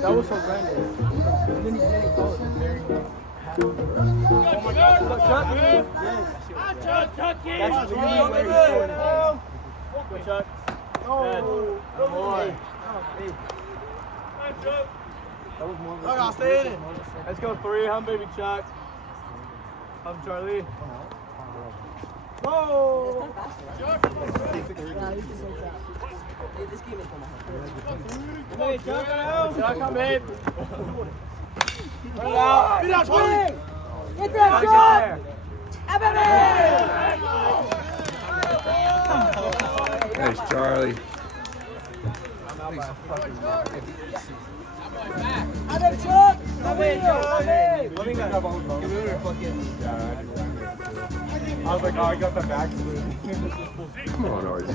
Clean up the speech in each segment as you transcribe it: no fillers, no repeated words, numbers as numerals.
That was so random. And then he goes very well. Oh my God! Chuck! Yes. Chuck! That's really where he's going. Go Chuck! Oh! Come on! That was more. I'll stay in it. Let's go 3. Hum baby Chuck. Hum Charlie. Whoa! Chuck! This game is gonna Hey, Chuck, Chuck, come in. Run it out. Get out, Charlie. Get that shot. Nice, Charlie. I'm in, Chuck. I was like, oh, I got the back. Come on, RZ.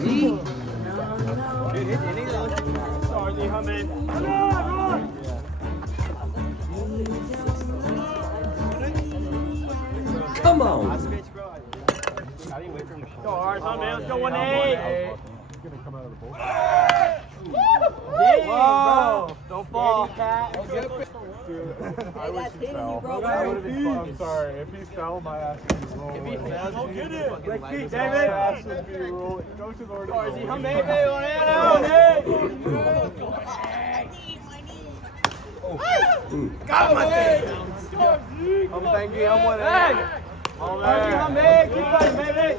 Dude, hit any of those. RZ, hum in. Come on. Come on. Go hard, hum in. Let's go 1-8. He's gonna come out of the bowl. Whoa! Don't fall. Dude, I wish he fell. That would have been fun. I'm sorry. If he fell, my ass would be rolling. If he fell, go get it. Like Pete, David. My ass would be rolling. Go to the order. RZ, hum in, baby. 1-8. Got my thing. I'm thank you. I'm 1-8. All right. Hum in. Keep fighting, baby.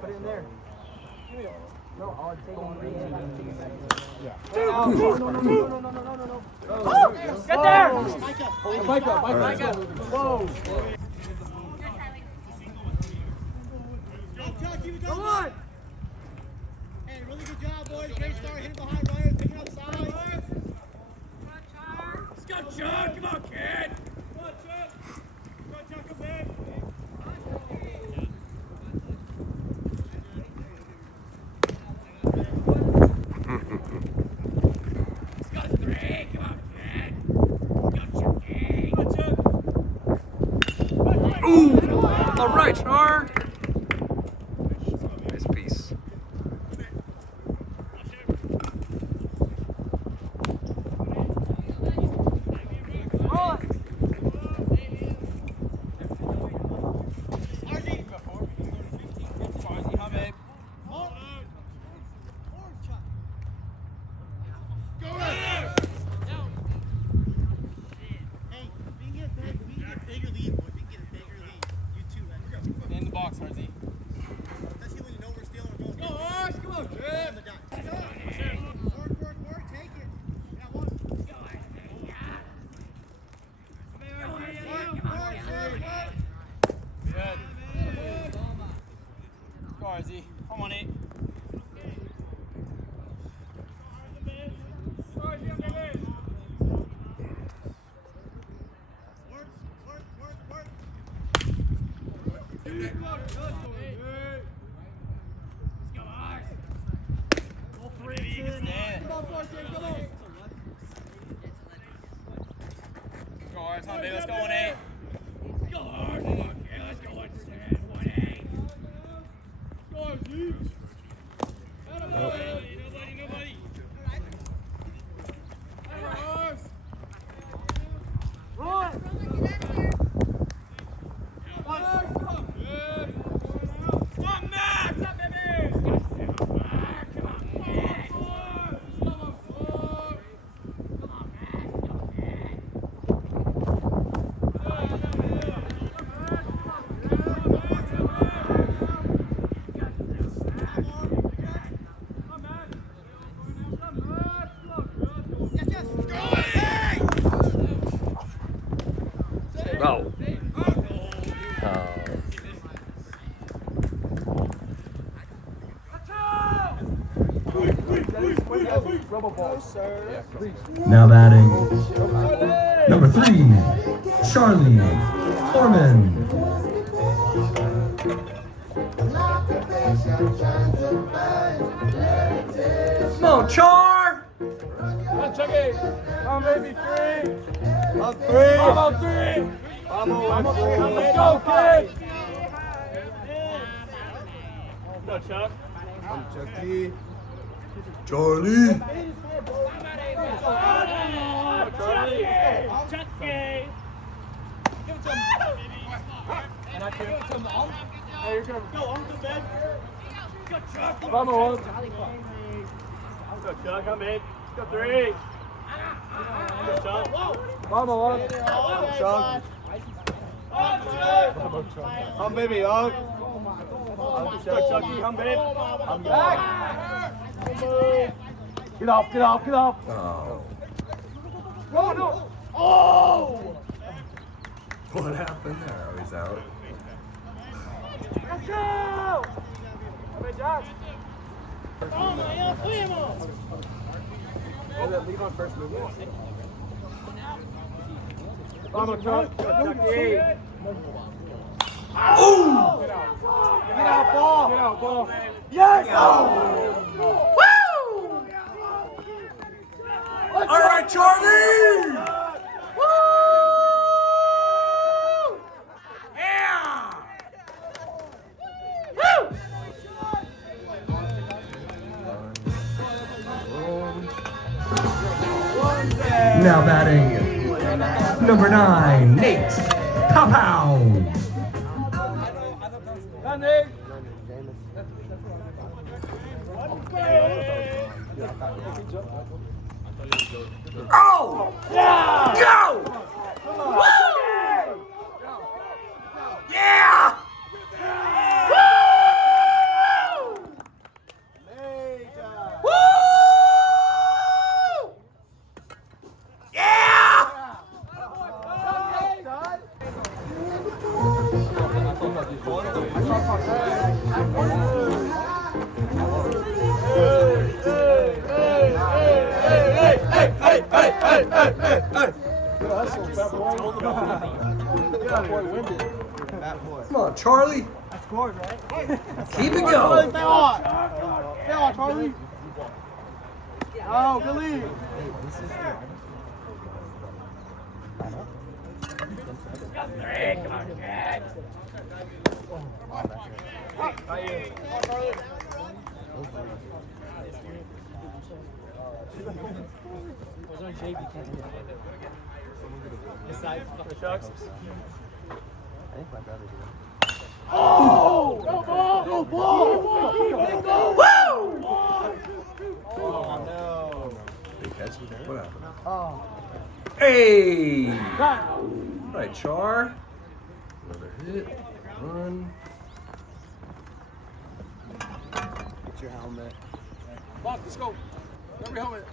Put it in there. No, I'll take it. Get there! Mike up. Whoa. Come on! Hey, really good job, boys. Great start, hitting behind Ryan, picking up sides. Let's go, Chuck. Come on, kid. Come on, Chuck. Come on, Chuck, come in. Let's go, 3. Come on, kid. Let's go, Chucky. Come on, Chuck. Ooh! All right, Char. Nice piece. RZ, come on, 8. Let's go 1-8. Let's go hard. Yeah, let's go 1-7. 1-8. Go RZ. Nobody. Oh. Now batting. Number 3, Charlie Foreman. Come on, Char! Come on, Chucky. Come on, baby, 3. On 3. Come on, 3. Vamos, let's go, kid. Go, Chuck. I'm Chucky. Charlie! Chucky. Chucky. Give it to him. And I give it to him. Hey, you're going. Go, on the bed. Go, Chuck. Vamos. Go, Chuck. I'm in. Go, 3. Go, Chuck. Vamos. Chuck. I'm baby up. Go, Chucky. I'm babe. I'm back. Get off, get off, get off. Oh. No, no. Oh! What happened there? Oh, he's out. Let's go! Good job. Leave on first move. Vamos, Chuck. Chucky. Oh! Get out, ball. Get out, ball. Yes! Oh! All right, Charlie! Woo! Yeah! Woo! Now batting, number 9, Nate Popow. Oh! Yeah! Go! Woo! Yeah! Woo! Woo! Yeah! Come on, Charlie. That's scores, right? Keep it Charlie, going. stay on. Stay on, Charlie. Oh, good lead. Oh! Go ball! Go ball! Woo! Oh, no. Big catch. What happened? Oh. Hey! All right, Char. Another hit. Run. Get your helmet. Lock, let's go. Grab your helmet.